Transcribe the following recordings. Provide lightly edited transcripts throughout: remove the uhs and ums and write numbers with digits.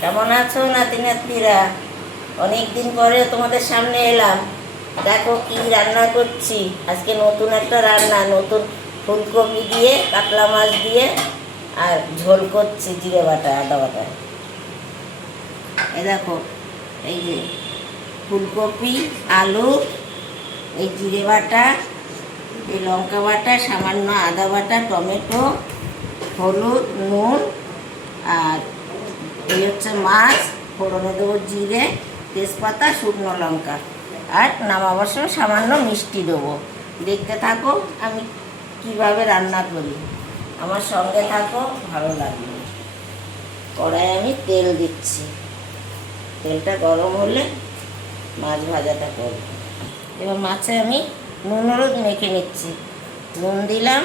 কেমন আছো নাতি নাতনিরা? অনেক দিন পরে তোমাদের সামনে এলাম। দেখো কি রান্না করছি। আজকে নতুন একটা রান্না, নতুন ফুলকপি দিয়ে কাতলা মাছ দিয়ে আর ঝোল করছি জিরে বাটা আদা বাটা। এই দেখো, এই যে ফুলকপি, আলু, এই জিরে বাটা, এই লঙ্কা বাটা, সামান্য আদা বাটা, টমেটো, হলুদ, নুন, আর এই হচ্ছে মাছ। ফোড়নে দেবো জিরে, তেজপাতা, শুকনো লঙ্কা, আর নামাবার সময় সামান্য মিষ্টি দেবো। দেখতে থাকো আমি কিভাবে রান্না করি, আমার সঙ্গে থাকো, ভালো লাগবে। কড়াই আমি তেল দিচ্ছি, তেলটা গরম হলে মাছ ভাজাটা করব। এবার মাছে আমি নুন হলুদ মেখে নিচ্ছি। নুন দিলাম,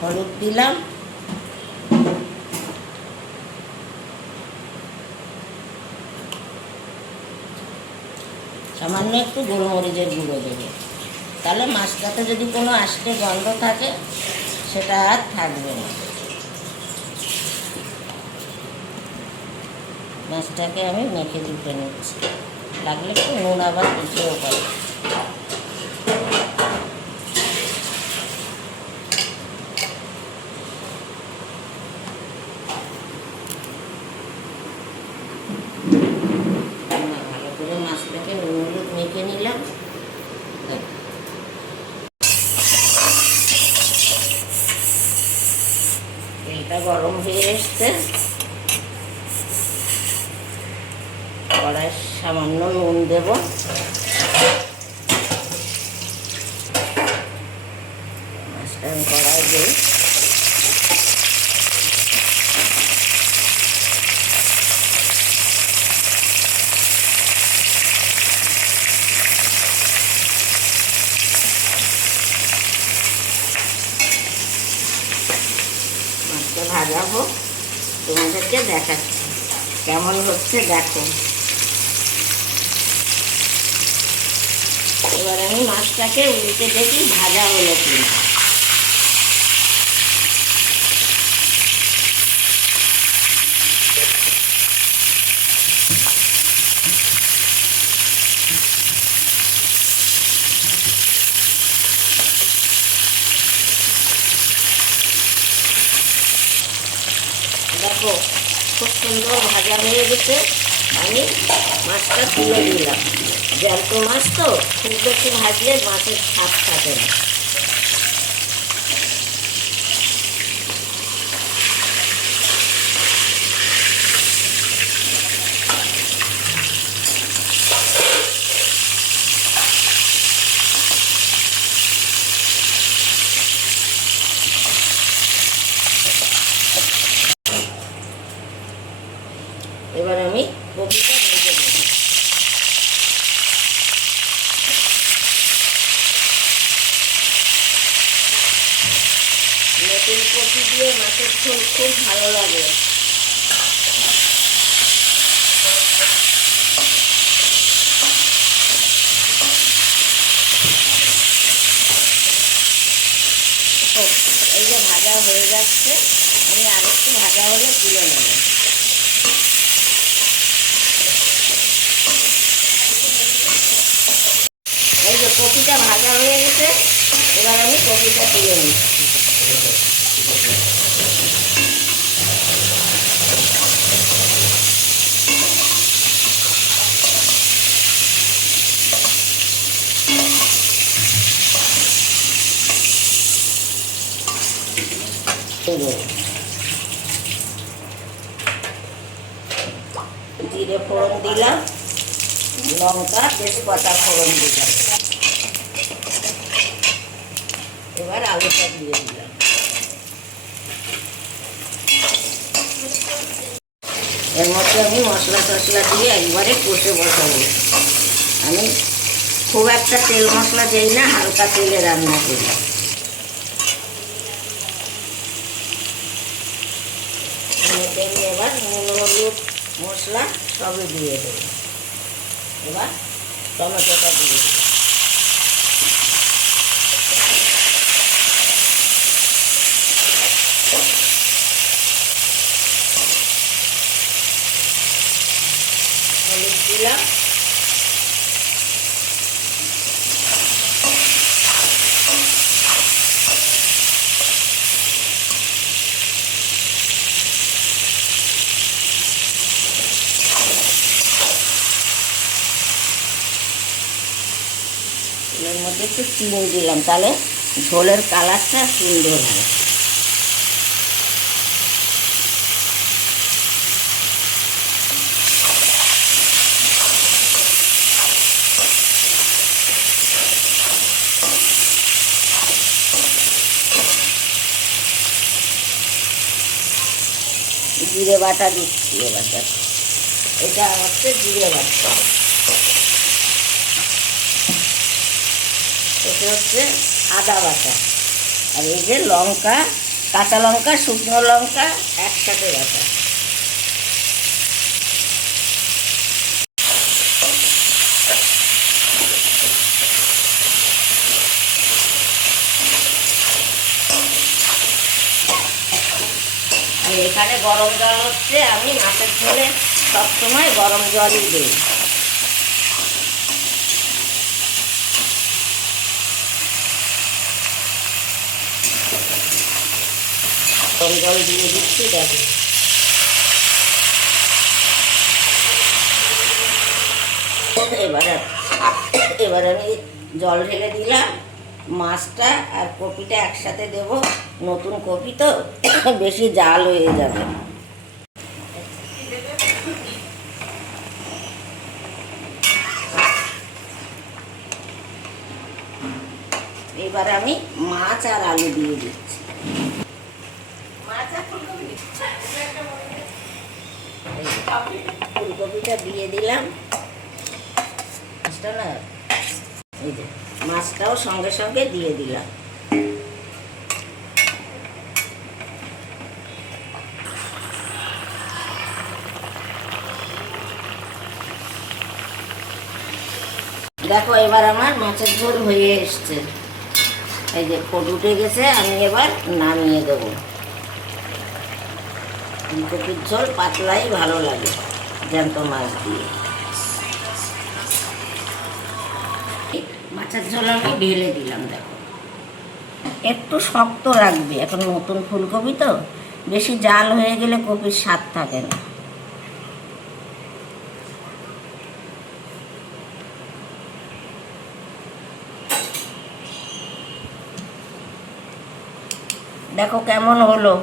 হলুদ দিলাম, সামান্য একটু গোলমরিচের গুঁড়ো দেবে, তাহলে মাছটাতে যদি কোনো আষ্টে গন্ধ থাকে সেটা আর থাকবে না। মাছটাকে আমি মেখে দিতে নিচ্ছি, লাগলে একটু নুন আবার দিতেও পারে। ভালো করে মাছটাকে নুন হলুদ মেখে নিলাম। তেলটা গরম হয়ে এসছে, কড়াই সামান্য নুন দেব, মাছটা আমি কড়াই দিই। মাছটা ভাজাবো, তোমাদেরকে দেখাচ্ছি কেমন হচ্ছে, দেখো। এবার আমি মাছটাকে উল্টে দেখি ভাজা হলো কিনা। দেখো খুব সুন্দর ভাজা হয়ে গেছে। আমি মাছটা তুলে দিলাম। জ্যান্ত মাছ তো খুব বেশি ভাজলে মাছের স্বাদ থাকে না। এবার আমি কপিটা ভেজে নেব। নতুন কপি দিয়ে মাছের ঝোল খুব ভালো লাগে। এই যে ভাজা হয়ে যাচ্ছে, আমি আরেকটু ভাজা হলে তুলে নেব। এই যে কপিটা ভাজা হয়ে গেছে, এবার আমি কপিটা তুলে নিচ্ছি। জিরে ফোড়ন দিলাম, লঙ্কা তেজপাতা ফোড়ন দিলাম। এবার আলুটা দিয়ে দিলাম। এর মধ্যে আমি মশলা টশলা দিয়ে একবারে কষে বসাবো। আমি খুব একটা তেল মশলা দিই না, হালকা তেলে রান্না করি। এবার নুন হলুদ মশলা সবই দিয়ে দেবো। এবার টমেটোটা দিয়ে দেবো। হলুদ দিলাম, এর মধ্যে একটু চিনি দিলাম, তাহলে ঝোলের কালারটা সুন্দর হয়। জিরে বাটা দিচ্ছি এবার, এটা হচ্ছে জিরে বাটা, এটা হচ্ছে আদা বাটা, আর এই যে লঙ্কা, কাঁচা লঙ্কা, শুকনো লঙ্কা একসাথে বাটা। আর এখানে গরম জল হচ্ছে, আমি মাছের ঝোলে সবসময় গরম জলই দিই। গরম জল দিয়ে দিচ্ছি, দেখো। এবার আমি জল ঢেলে দিলাম, মাছটা আর কপিটা একসাথে দেব, নতুন কপি তো বেশি জাল হয়ে যাবে। এবার আমি মাছ আর আলু দিয়ে দিচ্ছি। ফুলকপিটা দিয়ে দিলাম, মাছটা না, এই যে মাছটাও সঙ্গে সঙ্গে দিয়ে দিলাম। দেখো এবার আমার মাছের ঝোল হয়ে এসছে, এই যে ফোট উঠে গেছে, আমি এবার নামিয়ে দেবো। ফুলকপির ঝোল পাতলাই ভালো লাগে জ্যান্ত মাছ দিয়ে। মাছের ঝোল আমি ঢেলে দিলাম, দেখো একটু শক্ত রাখবে, এখন নতুন ফুলকপি তো, বেশি জাল হয়ে গেলে কপির স্বাদ থাকে না। দেখো কেমন হলো,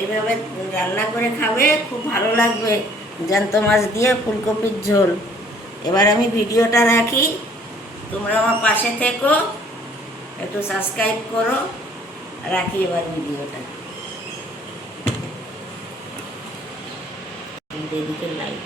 এইভাবে রান্না করে খাবে, খুব ভালো লাগবে জ্যান্ত মাছ দিয়ে ফুলকপির ঝোল। এবার আমি ভিডিওটা রাখি, তোমরা আমার পাশে থেকো, একটু সাবস্ক্রাইব করো, রাখি এবার ভিডিওটা। এদিকে লাইট